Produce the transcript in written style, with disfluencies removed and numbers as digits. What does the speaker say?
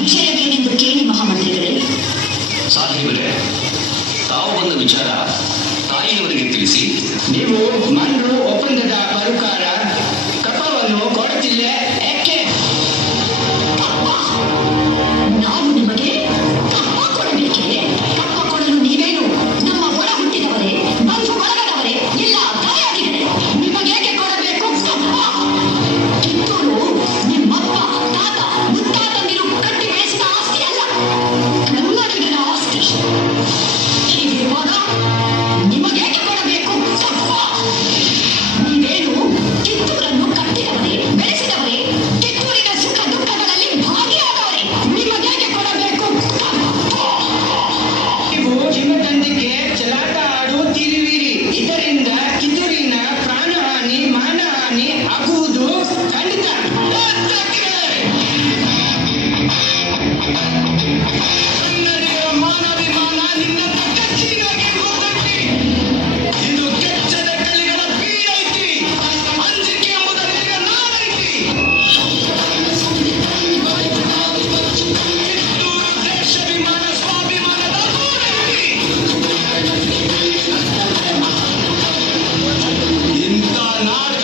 ವಿಷಯವೇನೆಂದು ಕೇಳಿ ಮಹಾಮಂತ್ರಿಗಳೇ. ಸಾಹೇಬರೇ, ತಾವು ಬಂದ ವಿಚಾರ ತಾಯಿಯವರಿಗೆ ತಿಳಿಸಿ. ನೀವು ಮಣ್ಣು ಒಪ್ಪಂದದ ಪ್ರಕಾರ ಕಪ್ಪವನ್ನು ಕೊಡುತ್ತಿಲ್ಲ ಯಾಕೆ? ನಾವು ನಿಮಗೆ ಕಪ್ಪ ಕೊಡಬೇಕೆ? ಕಪ್ಪ ಕೊಡಲು ನೀವೇನು ನಮ್ಮ ಒಳ ಹುಟ್ಟಿದವರೇ, ಬಂಧು ಬಳಗದವರೇ, ಇಲ್ಲ ತಾಯಾಗಿಗಳೇ? ನಿಮಗೇಕೆ ಕೊಡಬೇಕು ಕಪ್ಪ? ಕಿತ್ತೂರು ನಿಮ್ಮಪ್ಪ ತಾತ ಮುತ್ತಾತಂದಿರು ಕಟ್ಟಿ ಬೆಳೆಸಿದ ಆಸ್ತಿ ಅಲ್ಲ, ಕನ್ನಡಿಗರ ಆಸ್ತಿ. ಹೀಗಿರುವಾಗ ನಿಮಗೇಕೆ ಕೊಡಬೇಕು ಕಪ್ಪ? ನೀವೇನು ಕಿತ್ತೂರನ್ನು ಕಟ್ಟಿದವರೇ, ಬೆಳೆಸಿದವರೇ, ಕಿತ್ತೂರಿನ ಸುಖ ದುಃಖಗಳಲ್ಲಿ ಭಾಗಿಯಾದವರೇ. ನಿಮಗೇಕೆ ಕೊಡಬೇಕು ಕಪ್ಪ? ನೀವು ಚಿನ್ನದಂದಿಗೆ ಚಲಾಟ ಆಡುತ್ತಿರುವಿರಿ. ಇದರಿಂದ ಕಿತ್ತೂರಿನ ಪ್ರಾಣಹಾನಿ ಮಾನಹಾನಿ ಆಗುವುದು ಖಂಡಿತ. ಕನ್ನಡಿಗರ ಮಾನಾಭಿಮಾನ ನಿನ್ನ ಕಚ್ಚಿಗಾಗಿ ಹೋಗಟ್ಟಿ. ಇದು ಕೆಚ್ಚದ ಕಲಿಗಳ ಬೀಡೈತಿ. ಅಂಜಿಕೆ ಎಂಬುದರಿಂದ ನಾಡೈತಿ. ಕಿತ್ತೂರು ದೇಶಾಭಿಮಾನ ಸ್ವಾಭಿಮಾನದ ಊರೈತಿ. ಇಂಥ ನಾಡ